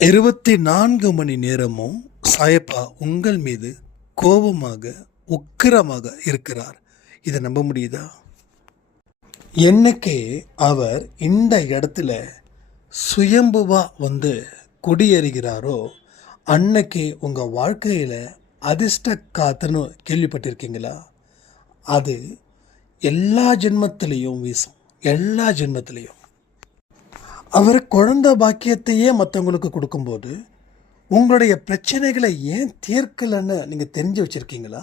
24 மணி நேரமும் சாயப்பா உங்கள் மீது கோபமாக உக்கிரமாக இருக்கிறார். இதை நம்ப முடியுதா? என்னைக்கே அவர் இந்த இடத்துல சுயம்புவா வந்து குடியேறுகிறாரோ அன்னைக்கு உங்கள் வாழ்க்கையில் அதிர்ஷ்ட காத்துன்னு கேள்விப்பட்டிருக்கீங்களா? அது எல்லா ஜென்மத்திலையும் வீசும். எல்லா ஜென்மத்திலையும் அவர் குழந்தை பாக்கியத்தையே மற்றவங்களுக்கு கொடுக்கும்போது உங்களுடைய பிரச்சனைகளை ஏன் தீர்க்கலைன்னு நீங்கள் தெரிஞ்சு வச்சுருக்கீங்களா?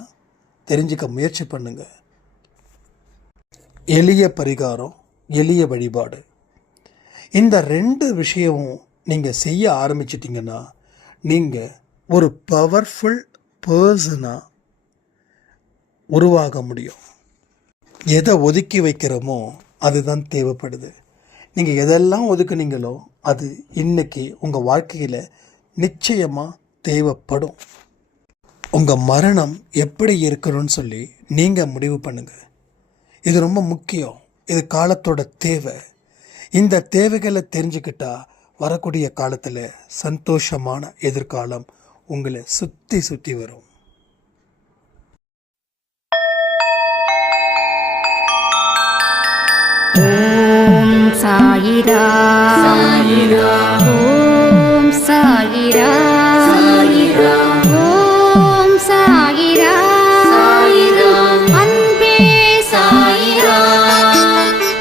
தெரிஞ்சுக்க முயற்சி பண்ணுங்க. எளிய பரிகாரம், எளிய வழிபாடு, இந்த 2 விஷயமும் நீங்கள் செய்ய ஆரம்பிச்சிட்டிங்கன்னா நீங்கள் ஒரு பவர்ஃபுல் பர்சனாக உருவாக முடியும். எதை ஒதுக்கி வைக்கிறோமோ அதுதான் தேவைப்படுது. நீங்கள் எதெல்லாம் ஒதுக்குனீங்களோ அது இன்னைக்கு உங்கள் வாழ்க்கையில் நிச்சயமாக தேவைப்படும். உங்கள் மரணம் எப்படி இருக்கணும்னு சொல்லி நீங்கள் முடிவு பண்ணுங்கள். இது ரொம்ப முக்கியம். இது காலத்தோட தேவை. இந்த தேவைகளை தெரிஞ்சுக்கிட்டா வரக்கூடிய காலத்தில் சந்தோஷமான எதிர்காலம் உங்களை சுற்றி சுற்றி வரும். ஓம் சாயிரா சாயிரா, ஓம் சாயிரா சாயிரா, ஓம் சாயிரா சாயிரா, அன்பே சாயிரா,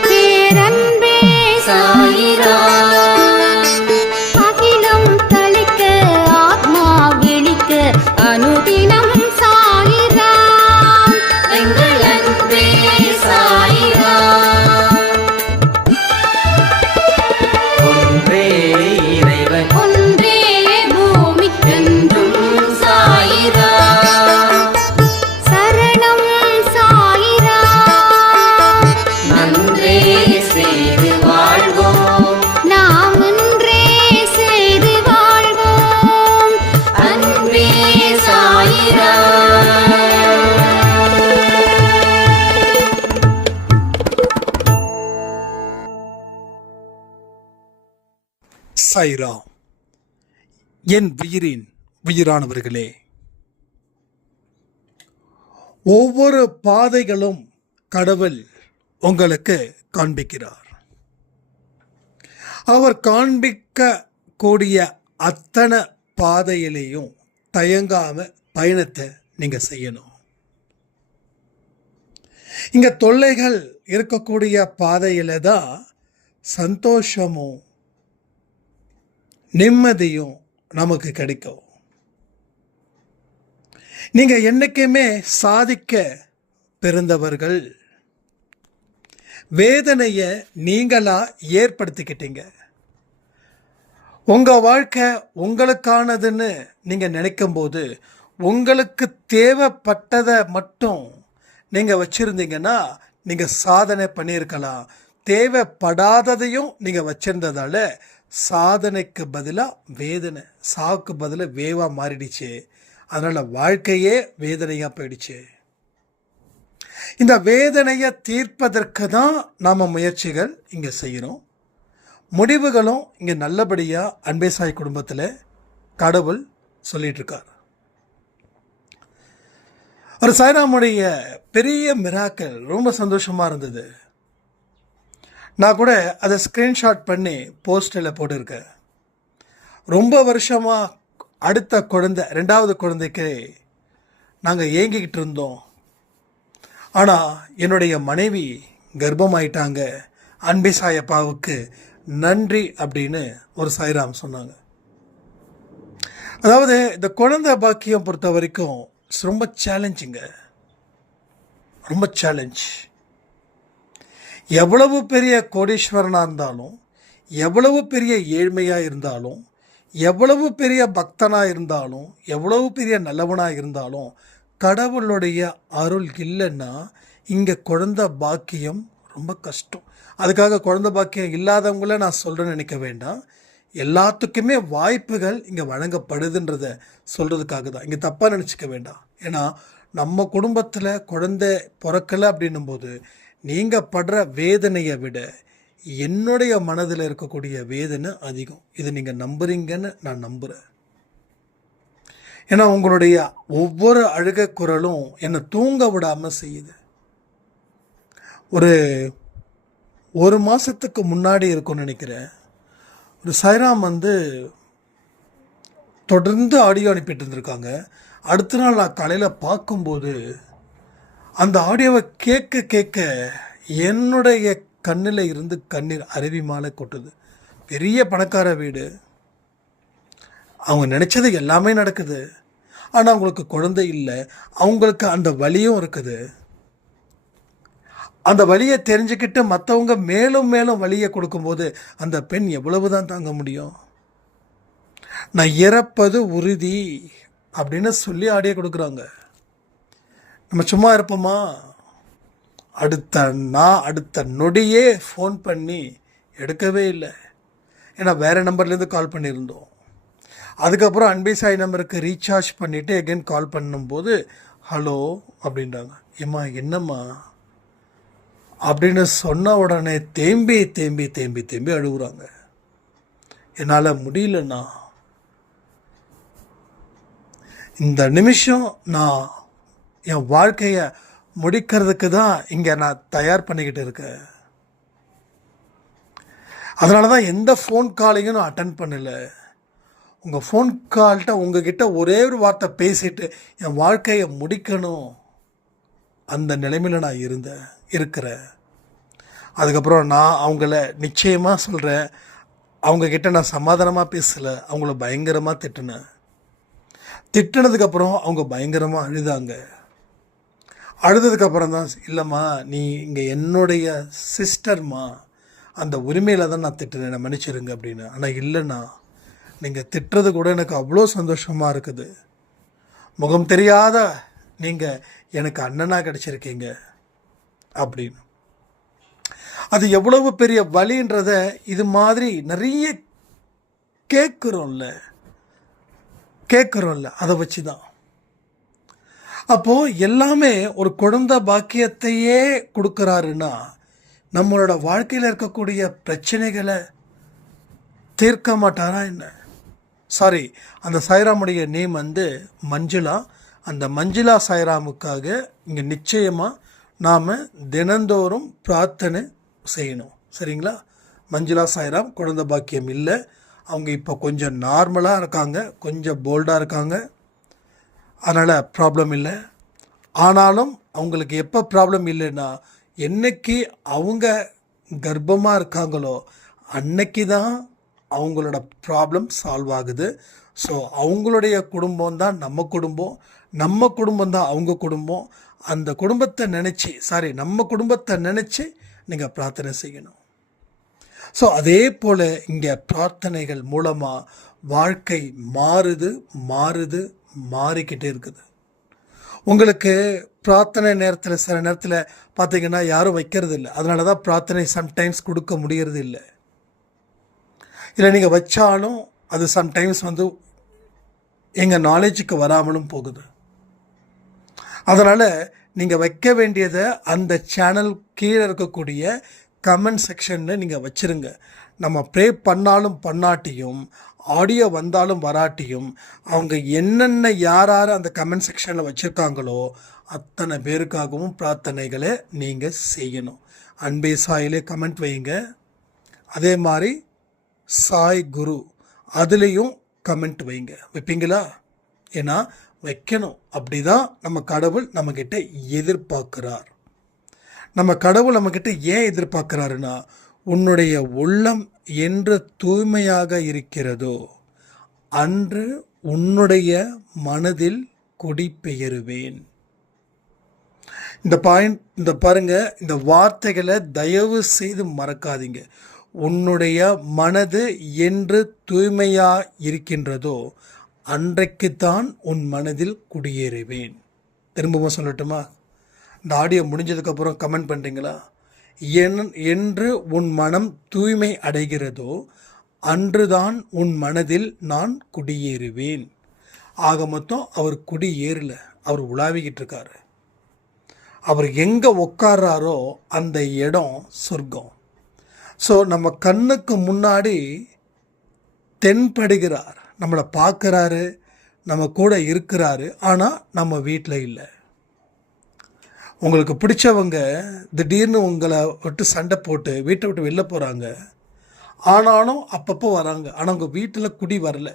பேரன்பே சாயிரா, அகிலம் தளிக்க ஆத்மா விழிக்க அனுதினம் சாயிரா, எங்கள் அன்பே சாயிரா. சாய்ராம். என் உயிரின் உயிரானவர்களே, ஒவ்வொரு பாதைகளும் கடவுள் உங்களுக்கு காண்பிக்கிறார். அவர் காண்பிக்க கூடிய அத்தனை பாதையிலையும் தயங்காம பயணத்தை நீங்க செய்யணும். இங்க தொல்லைகள் இருக்கக்கூடிய பாதையில தான் சந்தோஷமும் நிம்மதியும் நமக்கு கிடைக்கும். நீங்க என்னைக்குமே சாதிக்க பிறந்தவர்கள். வேதனையை நீங்களா ஏற்படுத்திக்கிட்டீங்க. உங்க வாழ்க்கை உங்களுக்கானதுன்னு நீங்க நினைக்கும் போது உங்களுக்கு தேவைப்பட்டதை மட்டும் நீங்க வச்சிருந்தீங்கன்னா நீங்க சாதனை பண்ணியிருக்கலாம். தேவைப்படாததையும் நீங்க வச்சிருந்ததால சாதனைக்கு பதிலாக வேதனை, சாவுக்கு பதிலாக வேவாக மாறிடுச்சு. அதனால் வாழ்க்கையே வேதனையாக போயிடுச்சு. இந்த வேதனையை தீர்ப்பதற்கு தான் நாம் முயற்சிகள் இங்கே செய்கிறோம். முடிவுகளும் இங்கே நல்லபடியாக அன்பே சாய் குடும்பத்தில் கடவுள் சொல்லிகிட்ருக்கார். ஒரு சாய்ராமுடைய பெரிய மிராக்கள் ரொம்ப சந்தோஷமாக இருந்தது. நான் கூட அதை ஸ்க்ரீன்ஷாட் பண்ணி போஸ்டரில் போட்டிருக்கேன். ரொம்ப வருஷமாக அடுத்த குழந்தை, 2வது குழந்தைக்கு நாங்கள் ஏங்கிக்கிட்டு இருந்தோம். ஆனால் என்னுடைய மனைவி கர்ப்பமாயிட்டாங்க. அன்பே சாயப்பாவுக்கு நன்றி அப்படின்னு ஒரு சாய்ராம் சொன்னாங்க. அதாவது இந்த குழந்தை பாக்கியம் பொறுத்த வரைக்கும் ரொம்ப சேலஞ்சுங்க, ரொம்ப சேலஞ்ச். எவ்வளவு பெரிய கோடீஸ்வரனாக இருந்தாலும், எவ்வளவு பெரிய ஏழ்மையாக இருந்தாலும், எவ்வளவு பெரிய பக்தனாக இருந்தாலும், எவ்வளவு பெரிய நல்லவனாக இருந்தாலும் கடவுளுடைய அருள் இல்லைன்னா இங்கே குழந்தை பாக்கியம் ரொம்ப கஷ்டம். அதுக்காக குழந்தை பாக்கியம் இல்லாதவங்கள நான் சொல்கிறேன்னு நினைக்க வேண்டாம். எல்லாத்துக்குமே வாய்ப்புகள் இங்கே வழங்கப்படுதுன்றத சொல்கிறதுக்காக தான். இங்கே தப்பாக நினச்சிக்க வேண்டாம். ஏன்னா நம்ம குடும்பத்தில் குழந்தை பிறக்கலை அப்படின்னும் போது நீங்கள் படுற வேதனையை விட என்னுடைய மனதில் இருக்கக்கூடிய வேதனை அதிகம். இதை நீங்கள் நம்புறீங்கன்னு நான் நம்புகிறேன். ஏன்னா உங்களுடைய ஒவ்வொரு அழுகை குரலும் என்னை தூங்க விடாமல் செய்யுது. ஒரு மாதத்துக்கு முன்னாடி இருக்கும்னு நினைக்கிறேன், ஒரு சாய்ராம் தொடர்ந்து ஆடியோ அனுப்பிட்டு இருந்திருக்காங்க. அடுத்த நாள் நான் காலையில் பார்க்கும்போது அந்த ஆடியோவை கேட்க கேட்க என்னுடைய கண்ணில் இருந்து கண்ணீர் அருவி மாலை கொட்டுது. பெரிய பணக்கார வீடு, அவங்க நினச்சது எல்லாமே நடக்குது. ஆனால் அவங்களுக்கு குழந்தை இல்லை. அவங்களுக்கு அந்த வலியும் இருக்குது. அந்த வலியை தெரிஞ்சுக்கிட்டு மற்றவங்க மேலும் மேலும் வலியை கொடுக்கும்போது அந்த பெண் எவ்வளவு தான் தாங்க முடியும்? நான் இறப்பது உறுதி அப்படின்னு சொல்லி ஆடியோ கொடுக்குறாங்க. நம்ம சும்மா இருப்போமா? அடுத்த நொடியே ஃபோன் பண்ணி எடுக்கவே இல்லை. ஏன்னா வேறு நம்பர்லேருந்து கால் பண்ணியிருந்தோம். அதுக்கப்புறம் அன்பே சாய் நம்பருக்கு ரீசார்ஜ் பண்ணிவிட்டு எகைன் கால் பண்ணும்போது ஹலோ அப்படின்றாங்க. ஏம்மா என்னம்மா அப்படின்னு சொன்ன உடனே தேம்பி தேம்பி தேம்பி தேம்பி அழுகுறாங்க. என்னால் முடியலண்ணா, இந்த நிமிஷம் நான் என் வாழ்க்கையை முடிக்கிறதுக்கு தான் இங்கே நான் தயார் பண்ணிக்கிட்டு இருக்கேன். அதனால தான் எந்த ஃபோன் காலையும் நான் அட்டன் பண்ணலை. உங்கள் ஃபோன் கால்கிட்ட உங்ககிட்ட ஒரே ஒரு வார்த்தை பேசிட்டு என் வாழ்க்கையை முடிக்கணும், அந்த நிலைமையில் நான் இருக்கிறேன். அதுக்கப்புறம் நான் அவங்கள நிச்சயமாக சொல்கிறேன், அவங்கக்கிட்ட நான் சமாதானமாக பேசலை, அவங்கள பயங்கரமாக திட்டினதுக்கப்புறம் அவங்க பயங்கரமாக அழுதாங்க. அழுததுக்கப்புறம் தான், இல்லைம்மா நீ இங்கே என்னுடைய சிஸ்டர்மா, அந்த உரிமையில் தான் நான் திட்டுறேன், நான் மன்னிச்சிருங்க அப்படின்னு. ஆனால் இல்லைண்ணா, நீங்கள் திட்டுறது கூட எனக்கு அவ்வளோ சந்தோஷமாக இருக்குது. முகம் தெரியாத நீங்கள் எனக்கு அண்ணனாக கிடச்சிருக்கீங்க அப்படின்னு. அது எவ்வளவு பெரிய வலின்றத இது மாதிரி நிறைய கேட்குறோம்ல, அதை வச்சு தான். அப்போது எல்லாமே ஒரு குழந்தை பாக்கியத்தையே கொடுக்குறாருன்னா நம்மளோட வாழ்க்கையில் இருக்கக்கூடிய பிரச்சனைகளை தீர்க்க மாட்டாரா என்ன? சாரி, அந்த சாய்ராமுடைய நேம் மஞ்சுளா. அந்த மஞ்சுளா சாய்ராமுக்காக இங்கே நிச்சயமாக நாம் தினந்தோறும் பிரார்த்தனை செய்யணும். சரிங்களா? மஞ்சுளா சாய்ராம் குழந்தை பாக்கியம் இல்லை, அவங்க இப்போ கொஞ்சம் நார்மலாக இருக்காங்க, கொஞ்சம் போல்டாக இருக்காங்க, அதனால் ப்ராப்ளம் இல்லை. ஆனாலும் அவங்களுக்கு எப்போ ப்ராப்ளம் இல்லைன்னா, என்னைக்கு அவங்க கர்ப்பமாக இருக்காங்களோ அன்னைக்கு தான் அவங்களோட ப்ராப்ளம் சால்வ் ஆகுது. ஸோ அவங்களுடைய குடும்பம் தான் நம்ம குடும்பம், நம்ம குடும்பம் தான் அவங்க குடும்பம். அந்த குடும்பத்தை நினச்சி, நம்ம குடும்பத்தை நினச்சி நீங்கள் பிரார்த்தனை செய்யணும். ஸோ அதே போல் இங்கே பிரார்த்தனைகள் மூலமாக வாழ்க்கை மாறிக்கிட்டே இருக்குது. உங்களுக்கு பிரார்த்தனை நேரத்தில் சில நேரத்தில் பார்த்தீங்கன்னா யாரும் வைக்கிறது இல்லை. அதனால தான் பிரார்த்தனை சம்டைம்ஸ் கொடுக்க முடியறது இல்லை. இல்லை நீங்கள் வச்சாலும் அது சம்டைம்ஸ் எங்கள் நாலேஜுக்கு வராமலும் போகுது. அதனால் நீங்கள் வைக்க வேண்டியதை அந்த சேனல் கீழே இருக்கக்கூடிய கமெண்ட் செக்ஷனில் நீங்கள் வச்சுருங்க. நம்ம ப்ரே பண்ணாட்டியும் ஆடியோ வந்தாலும் வராட்டியும் அவங்க என்னென்ன யார் அந்த கமெண்ட் செக்ஷனில் வச்சுருக்காங்களோ அத்தனை பேருக்காகவும் பிரார்த்தனைகளை நீங்கள் செய்யணும். அன்பே சாயிலே கமெண்ட் வைங்க. அதே மாதிரி சாய் குரு அதுலேயும் கமெண்ட் வைப்பீங்களா? ஏன்னா வைக்கணும். அப்படி தான் நம்ம கடவுள் நம்மக்கிட்ட எதிர்பார்க்குறார். நம்ம கடவுள் நம்மக்கிட்ட ஏன் எதிர்பார்க்குறாருன்னா, உன்னுடைய உள்ளம் என்று தூய்மையாக இருக்கிறதோ அன்று உன்னுடைய மனதில் குடிபெயருவேன். இந்த பாருங்க, இந்த வார்த்தைகளை தயவு செய்து மறக்காதீங்க. உன்னுடைய மனது என்று தூய்மையா இருக்கின்றதோ அன்றைக்குத்தான் உன் மனதில் குடியேறுவேன். திரும்பவும் சொல்லட்டுமா? இந்த ஆடியோ முடிஞ்சதுக்கப்புறம் கமெண்ட் பண்ணுறீங்களா? என்று உன் மனம் தூய்மை அடைகிறதோ அன்றுதான் உன் மனதில் நான் குடியேறுவேன். ஆக மொத்தம் அவர் குடியேறல, அவர் உலாவிக்கிட்டு இருக்காரு. அவர் எங்கே உட்கார்றாரோ அந்த இடம் சொர்க்கம். ஸோ நம்ம கண்ணுக்கு முன்னாடி தென்படுகிறார், நம்மளை பார்க்குறாரு, நம்ம கூட இருக்கிறாரு, ஆனால் நம்ம வீட்டில் இல்லை. உங்களுக்கு பிடிச்சவங்க திடீர்னு உங்களை விட்டு சண்டை போட்டு வீட்டை விட்டு வெளில போகிறாங்க, ஆனாலும் அப்பப்போ வராங்க, ஆனால் உங்கள் வீட்டில் குடி வரல.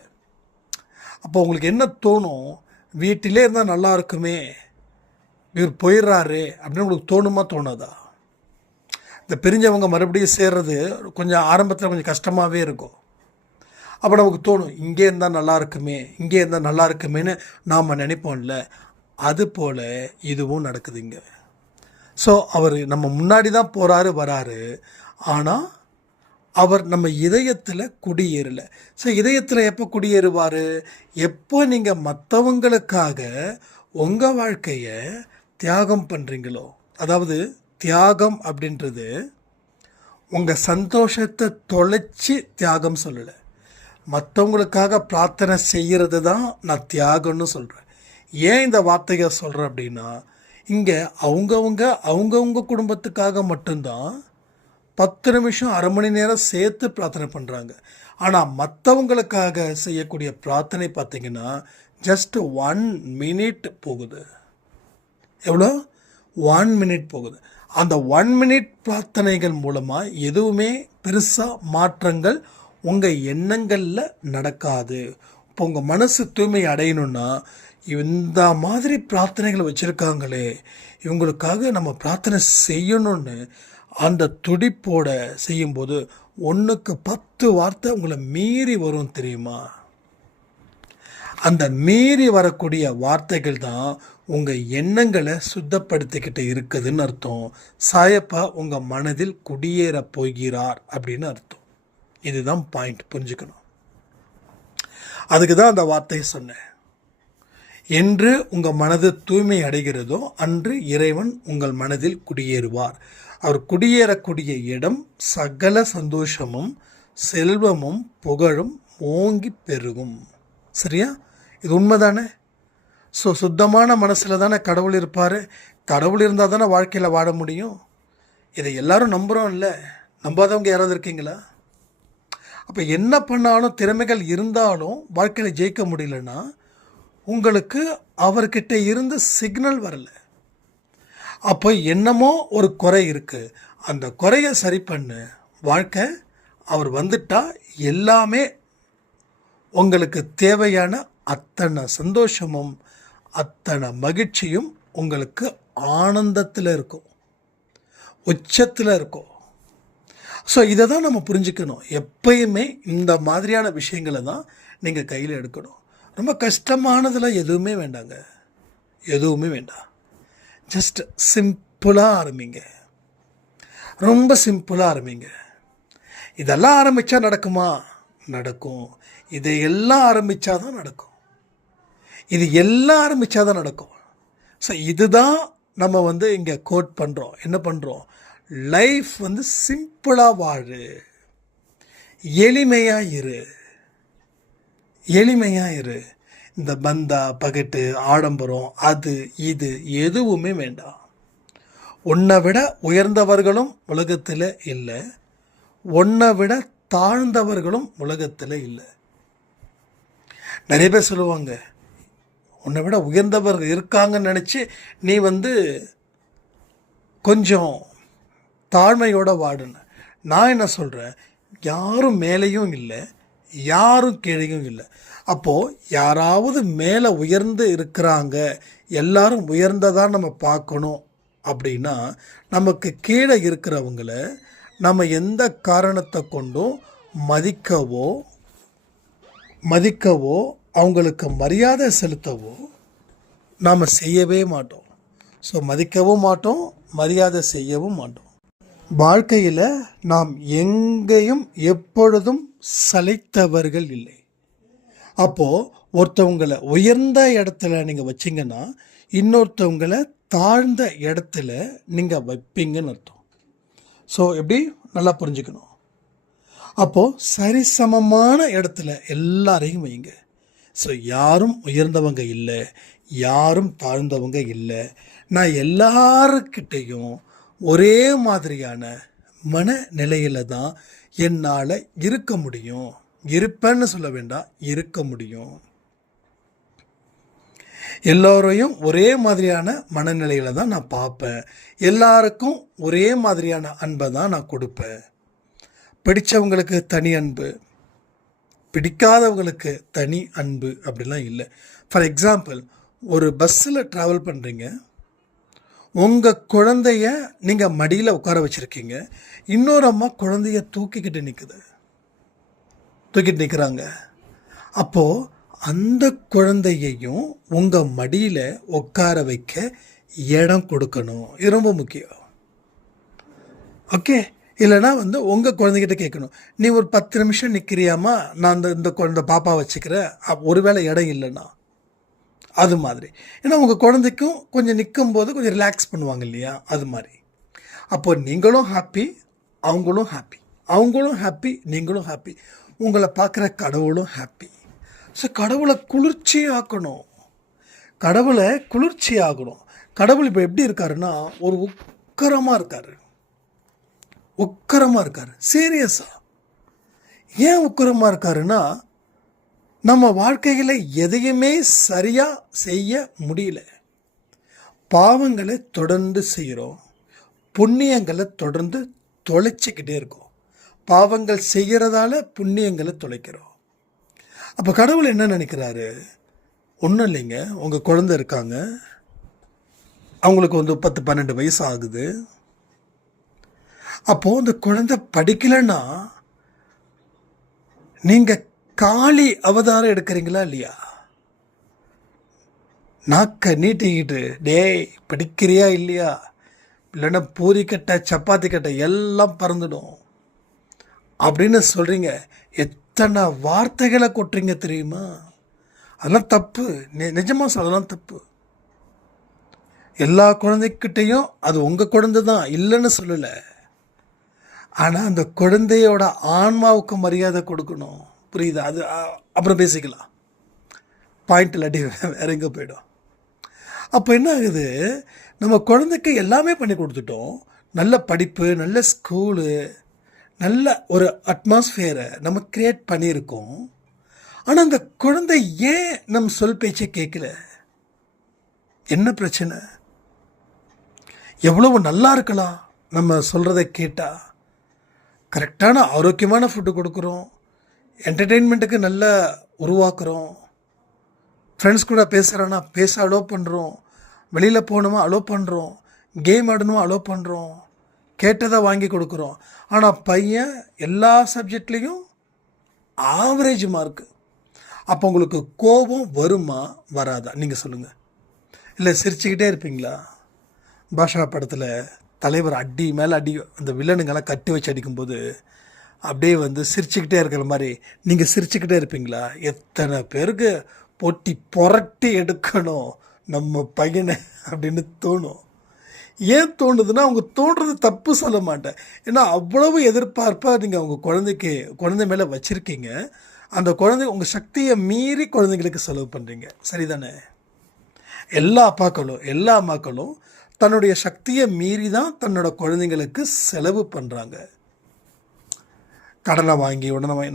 அப்போ உங்களுக்கு என்ன தோணும்? வீட்டிலே இருந்தால் நல்லா இருக்குமே, இவர் போயிடுறாரு அப்படின்னு உங்களுக்கு தோணுமா தோணாதா? இந்த பிரிஞ்சவங்க மறுபடியும் சேர்றது கொஞ்சம் ஆரம்பத்தில் கொஞ்சம் கஷ்டமாகவே இருக்கும். அப்போ நமக்கு தோணும், இங்கே இருந்தால் நல்லா இருக்குமே, இங்கே இருந்தால் நல்லா இருக்குமேன்னு நாம் நினைப்போம்ல. அதுபோல் இதுவும் நடக்குதுங்க. ஸோ அவர் நம்ம முன்னாடி தான் போகிறாரு வராரு, ஆனால் அவர் நம்ம இதயத்தில் குடியேறலை. ஸோ இதயத்தில் எப்போ குடியேறுவார்? எப்போ நீங்கள் மற்றவங்களுக்காக உங்கள் வாழ்க்கையை தியாகம் பண்ணுறீங்களோ. அதாவது தியாகம் அப்படின்றது உங்கள் சந்தோஷத்தை தொலைச்சி தியாகம் சொல்லலை. மற்றவங்களுக்காக பிரார்த்தனை செய்கிறது தான் நான் தியாகம்னு சொல்கிறேன். ஏன் இந்த வார்த்தையை சொல்கிறேன் அப்படின்னா, இங்கே அவங்கவுங்க குடும்பத்துக்காக மட்டும்தான் 10 நிமிஷம் அரை மணி நேரம் சேர்த்து பிரார்த்தனை பண்ணுறாங்க. ஆனால் மற்றவங்களுக்காக செய்யக்கூடிய பிரார்த்தனை பார்த்திங்கன்னா ஜஸ்ட் 1 மினிட் போகுது. எவ்வளோ? 1 மினிட் போகுது. அந்த 1 மினிட் பிரார்த்தனைகள் மூலமாக எதுவுமே பெருசாக மாற்றங்கள் உங்கள் எண்ணங்களில் நடக்காது. இப்போ உங்கள் மனசு தூய்மை அடையணுன்னா இந்த மாதிரி பிரார்த்தனைகளை வச்சுருக்காங்களே, இவங்களுக்காக நம்ம பிரார்த்தனை செய்யணும்னு அந்த துடிப்போட செய்யும்போது 1க்கு 10 வார்த்தை உங்களை மீறி வரும் தெரியுமா? அந்த மீறி வரக்கூடிய வார்த்தைகள் தான் உங்கள் எண்ணங்களை சுத்தப்படுத்திக்கிட்டு இருக்குதுன்னு அர்த்தம். சாயப்பா உங்கள் மனதில் குடியேற போகிறார் அப்படின்னு அர்த்தம். இதுதான் பாயிண்ட், புரிஞ்சுக்கணும். அதுக்கு தான் அந்த வார்த்தையை சொன்னேன். என்று உங்கள் மனது தூய்மை அடைகிறதோ அன்று இறைவன் உங்கள் மனதில் குடியேறுவார். அவர் குடியேறக்கூடிய இடம் சகல சந்தோஷமும் செல்வமும் புகழும் ஓங்கி பெருகும். சரியா? இது உண்மைதானே? ஸோ சுத்தமான மனசில் தானே கடவுள் இருப்பார். கடவுள் இருந்தால் தானே வாழ்க்கையில் வாழ முடியும். இதை எல்லாரும் நம்புகிறோம் இல்லை? நம்பாதவங்க யாராவது இருக்கீங்களா? அப்போ என்ன பண்ணாலும் திறமைகள் இருந்தாலும் வாழ்க்கையில் ஜெயிக்க முடியலன்னா உங்களுக்கு அவர்கிட்ட இருந்து சிக்னல் வரல. அப்போ என்னமோ ஒரு குறை இருக்குது, அந்த குறையை சரி பண்ணு. வாழ்க்கை அவர் வந்துட்டா எல்லாமே உங்களுக்கு தேவையான அத்தனை சந்தோஷமும் அத்தனை மகிழ்ச்சியும் உங்களுக்கு ஆனந்தத்தில் இருக்கும், உச்சத்தில் இருக்கும். ஸோ இதை தான் நம்ம புரிஞ்சுக்கணும். எப்பயுமே இந்த மாதிரியான விஷயங்களை தான் நீங்கள் கையில் எடுக்கணும். ரொம்ப கஷ்டமானதெல்லாம் எதுவுமே வேண்டாங்க, எதுவுமே வேண்டாம். ஜஸ்ட் சிம்பிளாக ஆரம்பிங்க, ரொம்ப சிம்பிளாக ஆரம்பிங்க. இதெல்லாம் ஆரம்பித்தா நடக்குமா? நடக்கும். இதையெல்லாம் ஆரம்பித்தா தான் நடக்கும். இது எல்லாம் ஆரம்பித்தா தான் நடக்கும். ஸோ இதுதான் நம்ம இங்கே கோட் பண்ணுறோம். என்ன பண்ணுறோம்? லைஃப் சிம்பிளாக வாழு, எளிமையாக இரு, எளிமையாக இரு. இந்த பந்தா பகட்டு ஆடம்பரம் அது இது எதுவுமே வேண்டாம். உன்னை விட உயர்ந்தவர்களும் உலகத்தில் இல்லை, உன்னை விட தாழ்ந்தவர்களும் உலகத்தில் இல்லை. நிறைய பேர் சொல்லுவாங்க, உன்னை விட உயர்ந்தவர்கள் இருக்காங்கன்னு நினச்சி நீ கொஞ்சம் தாழ்மையோடு வாடுன்னு. நான் என்ன சொல்கிறேன், யாரும் மேலேயும் இல்லை, யாரும் கீழேயும் இல்லை. அப்போது யாராவது மேலே உயர்ந்து இருக்கிறாங்க, எல்லாரும் உயர்ந்ததாக நம்ம பார்க்கணும் அப்படின்னா நமக்கு கீழே இருக்கிறவங்கள நம்ம எந்த காரணத்தை கொண்டும் மதிக்கவோ அவங்களுக்கு மரியாதை செலுத்தவோ நாம் செய்யவே மாட்டோம். ஸோ மதிக்கவும் மாட்டோம், மரியாதை செய்யவும் மாட்டோம். வாழ்க்கையில் நாம் எங்கேயும் எப்பொழுதும் சளைத்தவர்கள் இல்லை. அப்போது ஒருத்தவங்களை உயர்ந்த இடத்துல நீங்கள் வச்சிங்கன்னா இன்னொருத்தவங்களை தாழ்ந்த இடத்துல நீங்கள் வைப்பீங்கன்னு அர்த்தம். ஸோ எப்படி நல்லா புரிஞ்சுக்கணும். அப்போது சரிசமமான இடத்துல எல்லாரையும் வைங்க. ஸோ யாரும் உயர்ந்தவங்க இல்லை, யாரும் தாழ்ந்தவங்க இல்லை. நான் எல்லாருக்கிட்டையும் ஒரே மாதிரியான மனநிலையில் தான் என்னால் இருக்க முடியும். இருப்பேன்னு சொல்ல வேண்டாம், இருக்க முடியும். எல்லோரையும் ஒரே மாதிரியான மனநிலையில் தான் நான் பார்ப்பேன். எல்லாருக்கும் ஒரே மாதிரியான அன்பை தான் நான் கொடுப்பேன். பிடித்தவங்களுக்கு தனி அன்பு, பிடிக்காதவங்களுக்கு தனி அன்பு அப்படிலாம் இல்லை. ஃபார் எக்ஸாம்பிள், ஒரு பஸ்ஸில் ட்ராவல் பண்ணுறீங்க, உங்கள் குழந்தைய நீங்கள் மடியில் உட்கார வச்சுருக்கீங்க, இன்னொரு அம்மா குழந்தைய தூக்கிட்டு நிற்கிறாங்க. அப்போது அந்த குழந்தையையும் உங்கள் மடியில் உட்கார வைக்க இடம் கொடுக்கணும். இது ரொம்ப முக்கியம். ஓகே, இல்லைனா உங்கள் குழந்தைகிட்ட கேட்கணும், நீ ஒரு 10 நிமிஷம் நிற்கிறியாமா, நான் இந்த குழந்தை பாப்பா வச்சுக்கிறேன், ஒருவேளை இடம் இல்லைன்னா. அது மாதிரி. ஏன்னா உங்கள் குழந்தைக்கும் கொஞ்சம் நிற்கும்போது கொஞ்சம் ரிலாக்ஸ் பண்ணுவாங்க இல்லையா, அது மாதிரி. அப்போ நீங்களும் ஹாப்பி, அவங்களும் ஹாப்பி, அவங்களும் ஹாப்பி, நீங்களும் ஹாப்பி, உங்களை பார்க்குற கடவுளும் ஹாப்பி. ஸோ கடவுளை குளிர்ச்சி ஆக்கணும். கடவுள் இப்போ எப்படி இருக்காருன்னா, ஒரு உக்கரமாக இருக்கார். சீரியஸாக ஏன் உக்கரமாக இருக்காருன்னா, நம்ம வாழ்க்கையில் எதையுமே சரியாக செய்ய முடியல. பாவங்களை தொடர்ந்து செய்கிறோம், புண்ணியங்களை தொடர்ந்து தொலைச்சிக்கிட்டே இருக்கோம். பாவங்கள் செய்கிறதால புண்ணியங்களை தொலைக்கிறோம். அப்போ கடவுள் என்ன நினைக்கிறாரு? ஒன்றும் இல்லைங்க, உங்கள் குழந்தை இருக்காங்க, அவங்களுக்கு 10-12 வயசு ஆகுது. அப்போது அந்த குழந்தை படிக்கலைன்னா நீங்கள் காளி அவதாரம் எடுக்கிறீங்களா இல்லையா? நாக்க நீட்டிக்கிட்டு, டேய் படிக்கிறியா இல்லையா, இல்லைன்னா பூரிக்கட்டை சப்பாத்தி கட்டை எல்லாம் பறந்துடும் அப்படின்னு சொல்கிறீங்க. எத்தனை வார்த்தைகளை கொட்டுறீங்க தெரியுமா? அதெல்லாம் தப்பு. நிஜமாக சொல்லலாம், தப்பு. எல்லா குழந்தைக்கிட்டையும் அது உங்கள் குழந்தை தான், இல்லைன்னு சொல்லலை. ஆனால் அந்த குழந்தையோட ஆன்மாவுக்கு மரியாதை கொடுக்கணும். புரியுதா? அது அப்புறம் பேசிக்கலாம், பாயிண்ட் இல்லாட்டி வேற எங்கே போயிடும். அப்போ என்ன ஆகுது, நம்ம குழந்தைக்கு எல்லாமே பண்ணி கொடுத்துட்டோம். நல்ல படிப்பு, நல்ல ஸ்கூலு, நல்ல ஒரு அட்மாஸ்ஃபியரை நம்ம க்ரியேட் பண்ணியிருக்கோம். ஆனால் அந்த குழந்தை ஏன் நம்ம சொல் பேச்சை கேட்கல? என்ன பிரச்சனை? எவ்வளவு நல்லா இருக்கலாம் நம்ம சொல்கிறத கேட்டால். கரெக்டான ஆரோக்கியமான ஃபுட்டு கொடுக்குறோம், என்டர்டெயின்மெண்ட்டுக்கு நல்லா உருவாக்குறோம், ஃப்ரெண்ட்ஸ் கூட பேசுகிறானா பேச அலோவ் பண்ணுறோம், வெளியில் போகணுமா அலோவ் பண்ணுறோம், கேம் ஆடணுமா அலோவ் பண்ணுறோம், கேட்டதை வாங்கி கொடுக்குறோம். ஆனால் பையன் எல்லா சப்ஜெக்ட்லேயும் ஆவரேஜ் மார்க்கு. அப்போ உங்களுக்கு கோபம் வருமா வராதா? நீங்கள் சொல்லுங்கள். இல்லை சிரிச்சுக்கிட்டே இருப்பீங்களா? பாஷா படத்தில் தலைவர் அடி மேலே அடி, அந்த வில்லனுங்கெல்லாம் கட்டி வச்சு அடிக்கும்போது அப்படியே சிரிச்சுக்கிட்டே இருக்கிற மாதிரி நீங்கள் சிரிச்சுக்கிட்டே இருப்பீங்களா? எத்தனை பேருக்கு பொட்டி புரட்டி எடுக்கணும் நம்ம பையனை அப்படின்னு தோணும். ஏன் தோணுதுன்னா, அவங்க தோன்றது தப்பு சொல்ல மாட்டேன். ஏன்னா அவ்வளவு எதிர்பார்ப்பாக நீங்கள் அவங்க குழந்தை மேலே வச்சுருக்கீங்க. அந்த குழந்தை உங்கள் சக்தியை மீறி குழந்தைங்களுக்கு செலவு பண்ணுறீங்க. சரிதானே? எல்லா அம்மாக்களும் தன்னுடைய சக்தியை மீறி தான் தன்னோட குழந்தைங்களுக்கு செலவு பண்ணுறாங்க. கடனை வாங்கி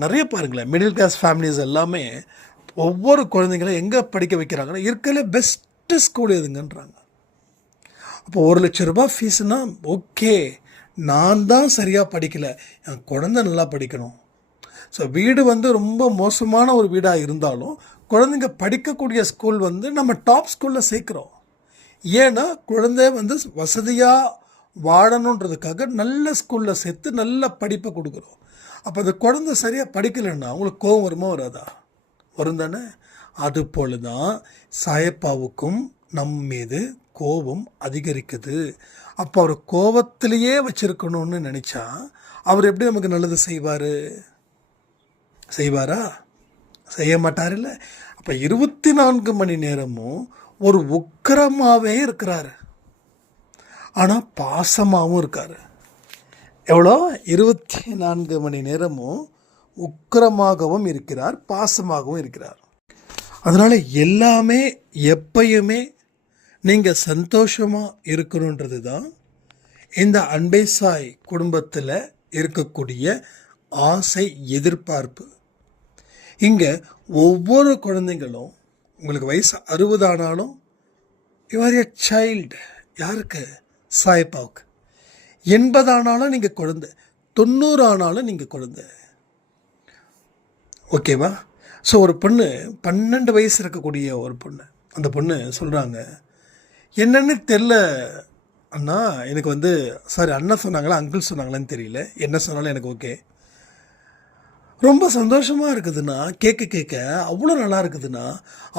நிறைய பாருங்களேன், மிடில் கிளாஸ் ஃபேமிலிஸ் எல்லாமே ஒவ்வொரு குழந்தைங்களும் எங்கே படிக்க வைக்கிறாங்கன்னா, இருக்கிறதுல பெஸ்ட்டு ஸ்கூல் எதுங்கன்றாங்க. அப்போ 1 லட்ச ரூபாய் ஃபீஸுனால் ஓகே, நான் தான் சரியாக படிக்கலை, என் குழந்தை நல்லா படிக்கணும். ஸோ வீடு ரொம்ப மோசமான ஒரு வீடாக இருந்தாலும் குழந்தைங்க படிக்கக்கூடிய ஸ்கூல் நம்ம டாப் ஸ்கூலில் சேர்க்குறோம். ஏன்னா குழந்தை வசதியாக வாழணுன்றதுக்காக நல்ல ஸ்கூலில் சேர்த்து நல்ல படிப்பை கொடுக்குறோம். அப்போ அந்த குழந்தை சரியாக படிக்கலைன்னா அவங்களுக்கு கோபம் வருமா வராதா? வரும் தானே? அதுபோல தான் சாயப்பாவுக்கும் நம் மீது கோபம் அதிகரிக்குது. அப்போ அவர் கோபத்திலேயே வச்சிருக்கணும்னு நினச்சா அவர் எப்படி நமக்கு நல்லது செய்வாரா? செய்ய மாட்டார். இல்லை. அப்போ 24 மணி நேரமும் ஒரு உக்கிரமாகவே இருக்கிறாரு, ஆனால் பாசமாகவும் இருக்கார். எவ்வளோ? 24 மணி நேரமும் உக்கிரமாகவும் இருக்கிறார், பாசமாகவும் இருக்கிறார். அதனால் எல்லாமே எப்பயுமே நீங்கள் சந்தோஷமாக இருக்கணுன்றது தான் இந்த அன்பே சாய் குடும்பத்தில் இருக்கக்கூடிய ஆசை எதிர்பார்ப்பு. இங்கே ஒவ்வொரு குழந்தைங்களும் உங்களுக்கு வயசு 60 ஆனாலும் யூ ஆர் எ சைல்டு. யாருக்கு? சாய்பாவுக்கு. 80 ஆனாலும் நீங்கள் குழந்தை, 90 ஆனாலும் நீங்கள் குழந்தை. ஓகேவா? ஸோ ஒரு பொண்ணு 12 வயசு இருக்கக்கூடிய ஒரு பொண்ணு, அந்த பொண்ணு சொல்கிறாங்க, என்னன்னு தெரில அண்ணா, எனக்கு சாரி அண்ணன் சொன்னாங்களா அங்கிள் சொன்னாங்களான்னு தெரியல, என்ன சொன்னாலும் எனக்கு ஓகே. ரொம்ப சந்தோஷமாக இருக்குதுண்ணா, கேட்க அவ்வளோ நல்லா இருக்குதுண்ணா.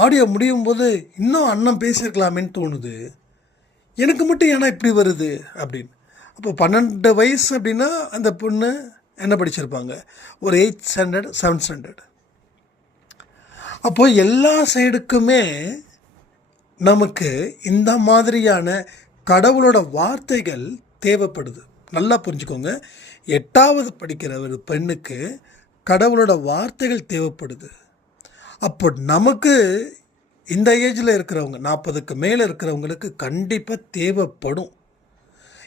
ஆடியோ முடியும் போது இன்னும் அண்ணன் பேசியிருக்கலாமேன்னு தோணுது. எனக்கு மட்டும் ஏன்னா இப்படி வருது அப்படின்னு. அப்போ 12 வயசு அப்படின்னா அந்த பொண்ணு என்ன படிச்சிருப்பாங்க? ஒரு 8th ஸ்டாண்டர்ட் 7th ஸ்டாண்டர்ட். அப்போது எல்லா சைடுக்குமே நமக்கு இந்த மாதிரியான கடவுளோட வார்த்தைகள் தேவைப்படுது. நல்லா புரிஞ்சுக்கோங்க, 8வது படிக்கிற ஒரு பெண்ணுக்கு கடவுளோட வார்த்தைகள் தேவைப்படுது. அப்போ நமக்கு இந்த ஏஜில் இருக்கிறவங்க, 40க்கு மேலே இருக்கிறவங்களுக்கு கண்டிப்பாக தேவைப்படும்.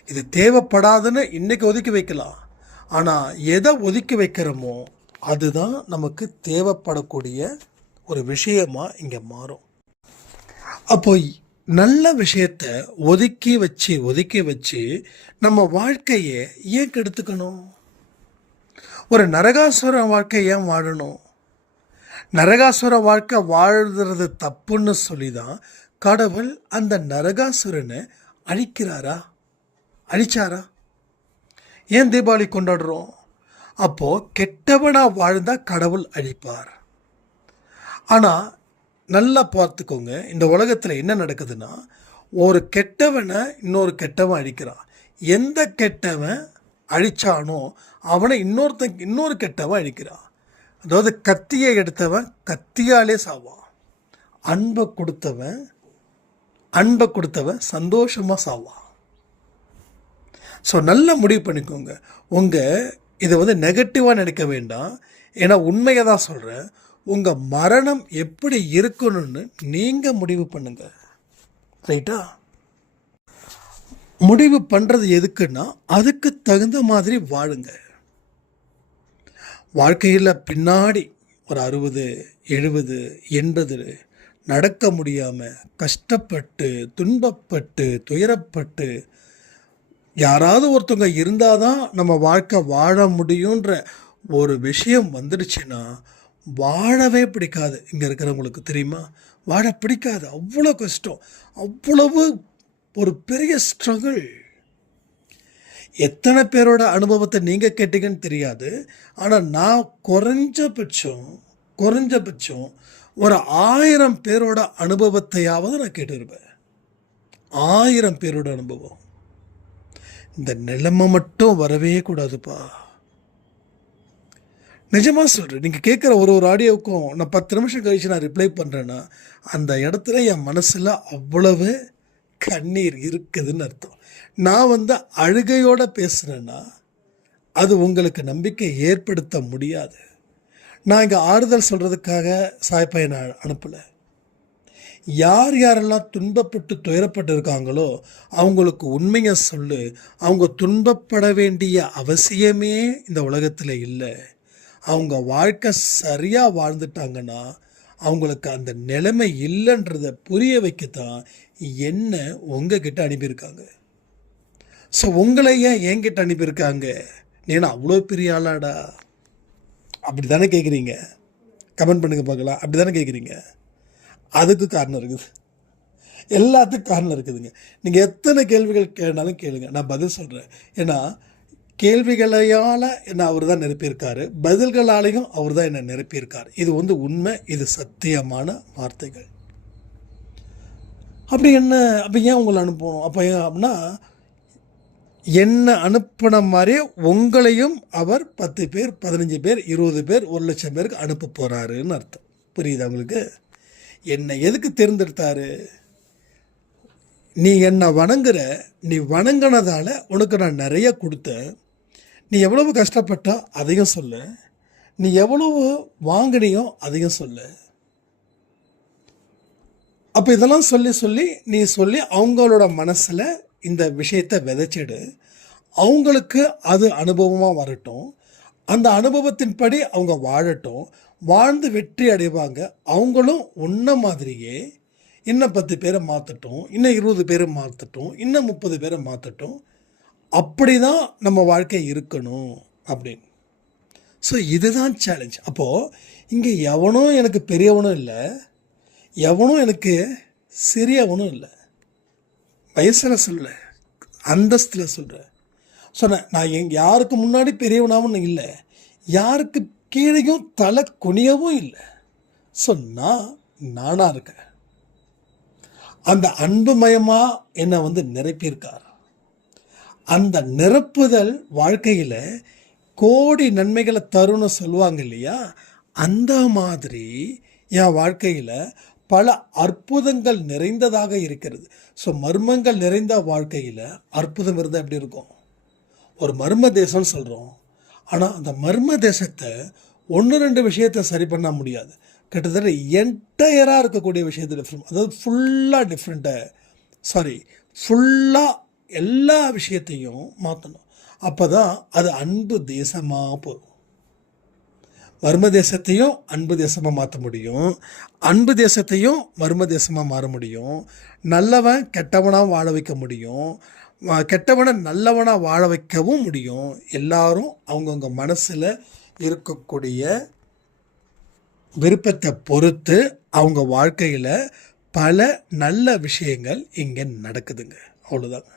இது தேவைப்படாதுன்னு இன்றைக்கி ஒதுக்கி வைக்கலாம். ஆனால் எதை ஒதுக்கி வைக்கிறோமோ அதுதான் நமக்கு தேவைப்படக்கூடிய ஒரு விஷயமாக இங்கே மாறும். அப்போ நல்ல விஷயத்தை ஒதுக்கி வச்சு நம்ம வாழ்க்கையை ஏன் கெடுத்துக்கணும்? ஒரு நரகாசுர வாழ்க்கை ஏன் வாழணும்? நரகாசுர வாழ்க்கை வாழ்கிறது தப்புன்னு சொல்லி தான் கடவுள் அந்த நரகாசுரனை அழிச்சாரா? ஏன் தீபாவளி கொண்டாடுறோம்? அப்போது கெட்டவனாக வாழ்ந்தால் கடவுள் அழிப்பார். ஆனால் நல்லா பார்த்துக்கோங்க, இந்த உலகத்தில் என்ன நடக்குதுன்னா, ஒரு கெட்டவனை இன்னொரு கெட்டவன் அழிக்கிறான். எந்த கெட்டவன் அழிச்சானோ அவனை இன்னொரு கெட்டவன் அழிக்கிறான். அதாவது கத்தியை எடுத்தவன் கத்தியாலே சாவான், அன்பை கொடுத்தவன் சந்தோஷமாக சாவான். ஸோ நல்லா முடிவு பண்ணிக்கோங்க. இதை நெகட்டிவாக நினைக்க வேண்டாம். ஏன்னா உண்மையை தான் சொல்கிறேன். உங்கள் மரணம் எப்படி இருக்கணும்னு நீங்கள் முடிவு பண்ணுங்க. ரைட்டா? முடிவு பண்ணுறது எதுக்குன்னா அதுக்கு தகுந்த மாதிரி வாழுங்க. வாழ்க்கையில் பின்னாடி ஒரு 60, 70, 80 நடக்க முடியாமல் கஷ்டப்பட்டு துன்பப்பட்டு துயரப்பட்டு யாராவது ஒருத்தவங்க இருந்தால் தான் நம்ம வாழ்க்கை வாழ முடியுன்ற ஒரு விஷயம் வந்துடுச்சுன்னா வாழவே பிடிக்காது. இங்கே இருக்கிறவங்களுக்கு தெரியுமா? வாழ பிடிக்காது. அவ்வளோ கஷ்டம், அவ்வளவு ஒரு பெரிய ஸ்ட்ரகிள். எத்தனை பேரோட அனுபவத்தை நீங்கள் கேட்டீங்கன்னு தெரியாது. ஆனால் நான் குறைஞ்சபட்சம் ஒரு 1000 பேரோட அனுபவத்தையாவது நான் கேட்டிருப்பேன். 1000 பேரோட அனுபவம். இந்த நிலைமை மட்டும் வரவே கூடாதுப்பா. நிஜமாக சொல்கிறேன். நீங்கள் கேட்குற ஒரு ஆடியோவுக்கும் நான் 10 நிமிஷம் கழித்து நான் ரிப்ளை பண்ணுறேன்னா அந்த இடத்துல என் மனசில் அவ்வளவு கண்ணீர் இருக்குதுன்னு அர்த்தம். நான் அழுகையோடு பேசுகிறேன்னா அது உங்களுக்கு நம்பிக்கை ஏற்படுத்த முடியாது. நான் இங்கே ஆறுதல் சொல்கிறதுக்காக சாய்ப்பையனை அனுப்பலை. யாரெல்லாம் துன்பப்பட்டு துயரப்பட்டு இருக்காங்களோ அவங்களுக்கு உண்மையை சொல்லு. அவங்க துன்பப்பட வேண்டிய அவசியமே இந்த உலகத்தில் இல்லை. அவங்க வாழ்க்கை சரியாக வாழ்ந்துட்டாங்கன்னா அவங்களுக்கு அந்த நிலைமை இல்லைன்றதை புரிய வைக்கத்தான் என்ன உங்ககிட்ட அனுப்பியிருக்காங்க. ஸோ உங்களை ஏன் என்கிட்ட அனுப்பியிருக்காங்க? நீனா அவ்வளோ பெரிய ஆளாடா அப்படி தானே கேட்குறீங்க? கமெண்ட் பண்ணுங்க பார்க்கலாம். அப்படி தானே கேட்குறீங்க? அதுக்கு காரணம் இருக்குது, எல்லாத்துக்கும் காரணம் இருக்குதுங்க. நீங்கள் எத்தனை கேள்விகள் கேட்டாலும் கேளுங்க, நான் பதில் சொல்கிறேன். ஏன்னா கேள்விகளையால் என்னை அவர் தான் நிரப்பியிருக்காரு, பதில்களாலையும் அவர் தான் என்னை நிரப்பியிருக்கார். இது உண்மை, இது சத்தியமான வார்த்தைகள். அப்படி ஏன் உங்களை அனுப்பணும்? அப்போ அப்படின்னா என்னை அனுப்பின மாதிரியே உங்களையும் அவர் 10 பேர் 15 பேர் 20 பேர் 1 லட்சம் பேருக்கு அனுப்ப போகிறாருன்னு அர்த்தம். புரியுதா உங்களுக்கு? என்னை எதுக்கு தேர்ந்தெடுத்தாரு? நீ என்னை நீ வணங்கினதால உனக்கு நான் நிறைய கொடுத்தேன். நீ எவ்வளவு கஷ்டப்பட்டோ அதையும் சொல்லு, நீ எவ்வளவு வாங்கினியோ அதையும் சொல்லு. அப்போ இதெல்லாம் சொல்லி அவங்களோட மனசில் இந்த விஷயத்தை விதைச்சிடு. அவங்களுக்கு அது அனுபவமாக வரட்டும், அந்த அனுபவத்தின்படி அவங்க வாழட்டும், வாழ்ந்து வெற்றி அடைவாங்க. அவங்களும் உன்ன மாதிரியே இன்னும் 10 பேரை மாற்றட்டும், இன்னும் 20 பேரை மாற்றட்டும், இன்னும் 30 பேரை மாற்றட்டும். அப்படி தான் நம்ம வாழ்க்கை இருக்கணும் அப்படின்னு. ஸோ இதுதான் சேலஞ்ச். அப்போது இங்கே எவனும் எனக்கு பெரியவனும் இல்லை, எவனும் எனக்கு சிறியவனும் இல்லை. வயசில் சொல்ல, அந்தஸ்தில் சொல்கிறேன். சொன்னேன், நான் யாருக்கு முன்னாடி பெரியவனாகவும் இல்லை, யாருக்கு கீழேயும் தலை குனியவும் இல்லை. ஸோ நானாக இருக்கேன். அந்த அன்புமயமாக என்னை நிரப்பியிருக்கார். அந்த நிரப்புதல் வாழ்க்கையில் கோடி நன்மைகளை தரும்னு சொல்லுவாங்க இல்லையா, அந்த மாதிரி என் வாழ்க்கையில் பல அற்புதங்கள் நிறைந்ததாக இருக்கிறது. ஸோ மர்மங்கள் நிறைந்த வாழ்க்கையில் அற்புதம் இருந்தால் எப்படி இருக்கும்? ஒரு மர்ம தேசம்னு சொல்கிறோம், ஆனால் அந்த மர்ம தேசத்தை 1-2 விஷயத்தை சரி பண்ண முடியாது. கிட்டத்தட்ட என்டையராக இருக்கக்கூடிய விஷயத்தை டிஃப்ரெண்ட், அதாவது ஃபுல்லாக எல்லா விஷயத்தையும் மாற்றணும். அப்போ தான் அது அன்பு தேசமாக போகும். மர்ம தேசத்தையும் அன்பு தேசமாக மாற்ற முடியும், அன்பு தேசத்தையும் மர்ம தேசமாக மாற முடியும். நல்லவன் கெட்டவனாக வாழ வைக்க முடியும், கெட்டவனை நல்லவனாக வாழ வைக்கவும் முடியும். எல்லாரும் அவங்கவுங்க மனசில் இருக்கக்கூடிய விருப்பத்தை பொறுத்து அவங்க வாழ்க்கையில் பல நல்ல விஷயங்கள் இங்கே நடக்குதுங்க. அவ்வளோதாங்க.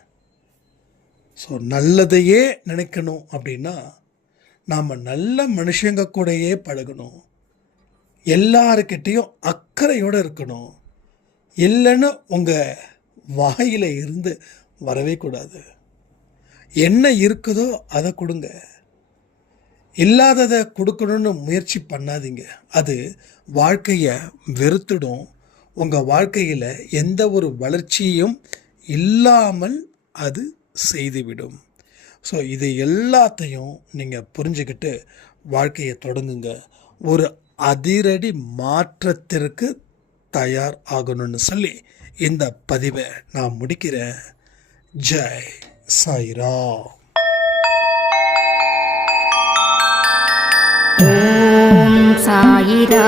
ஸோ நல்லதையே நினைக்கணும் அப்படின்னா நாம் நல்ல மனுஷங்க கூடயே பழகணும், எல்லாருக்கிட்டேயும் அக்கறையோடு இருக்கணும். இல்லைன்னு உங்கள் வாயில் இருந்து வரவே கூடாது. என்ன இருக்குதோ அதை கொடுங்க, இல்லாததை கொடுக்கணும்னு முயற்சி பண்ணாதீங்க. அது வாழ்க்கையை வெறுத்துடும், உங்கள் வாழ்க்கையில் எந்த ஒரு வளர்ச்சியும் இல்லாமல் அது செய்துவிடும். ஸோ இது எல்லாத்தையும் நீங்கள் புரிஞ்சுக்கிட்டு வாழ்க்கையை தொடங்குங்க. ஒரு அதிரடி மாற்றத்திற்கு தயார் ஆகணும்னு சொல்லி இந்த பதிவை நான் முடிக்கிறேன். ஜெய் சாய்ராம். ஓம் சாயிரா.